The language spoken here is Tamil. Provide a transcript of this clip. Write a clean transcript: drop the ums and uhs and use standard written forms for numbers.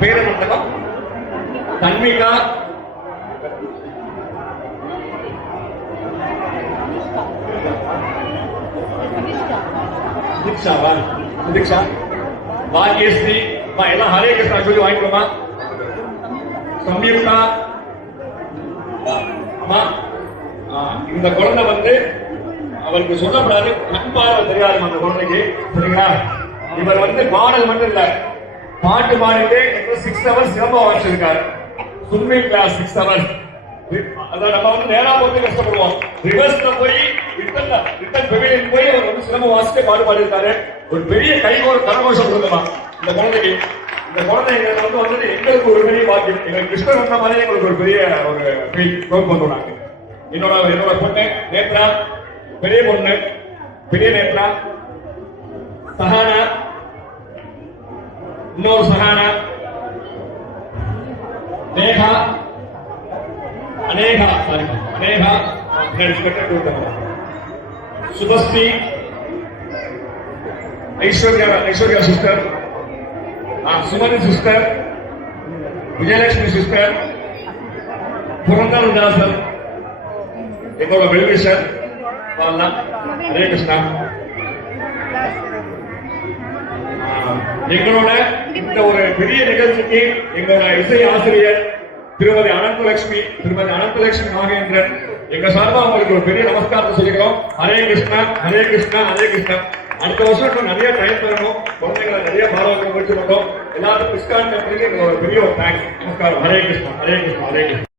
பேரு மட்டும் தன்மிகா தீக்ஷா பாக்யஸ்ரீ எல்லாம் ஹரே கிருஷ்ணா சொல்லி வாங்கிக்கோமா. சம்யுக்தா இந்த குழந்தை வந்து அவருக்கு சொல்லப்படாது, நண்பார்வை தெரியாது அந்த குழந்தைக்கு, சரிங்களா? இவர் வந்து பாடல் மட்டும் இல்ல, பாட்டு பாடிட்டு 6 ஹவர்ஸ் சிறப்பா வாசிச்சிருக்காரு. Swimming class 6 hours. அதான் நம்ம வந்து நேரா போட்டு கஷ்டப்படுவோம், ரிவர்ஸ்ல போய் ரிட்டன் பெவிலியன் போய் அவர் வந்து சிரமம் வாசிட்டு பாடு பாடிருக்காரு. ஒரு பெரிய கைகோர் கரகோஷம் கொடுக்கலாம் இந்த குழந்தைக்கு. இந்த குழந்தை வந்து எங்களுக்கு ஒரு பெரிய பாக்கியம். எங்களுக்கு கிருஷ்ணர் வந்த மாதிரி எங்களுக்கு ஒரு பெரிய ஒரு பண்ணுவாங்க. என்னோட பொண்ணு நேத்ரா, பெரிய பொண்ணு பெரிய நேத்ரா, சஹானா, இன்னொரு Sahana, Neha, Aneka Subhashree, Aishwarya sister, Sumathi sister, Vijayalakshmi sister, Purandaradasan, எங்களோட வெல்விஷர். ஹரே கிருஷ்ணா. எங்களோட இந்த ஒரு பெரிய நிகழ்ச்சிக்கு எங்களோட இசை ஆசிரியர் திருமதி அனந்தலட்சுமி நாகேந்திரன், எங்க சார்பா உங்களுக்கு ஒரு பெரிய நமஸ்காரத்தை சொல்லிக்கிறோம். ஹரே கிருஷ்ணா, ஹரே கிருஷ்ணா, ஹரே கிருஷ்ணா. அடுத்த வருஷம் நிறைய டைம் தரணும், குழந்தைங்களை நிறைய பாராட்ட முயற்சி பண்ணோம். எல்லாருக்கும் கிருஷ்ணா எங்களோட பெரிய ஒரு தேங்க்ஸ். நமஸ்காரம். ஹரே கிருஷ்ணா, ஹரே கிருஷ்ணா, ஹரே கிருஷ்ணா.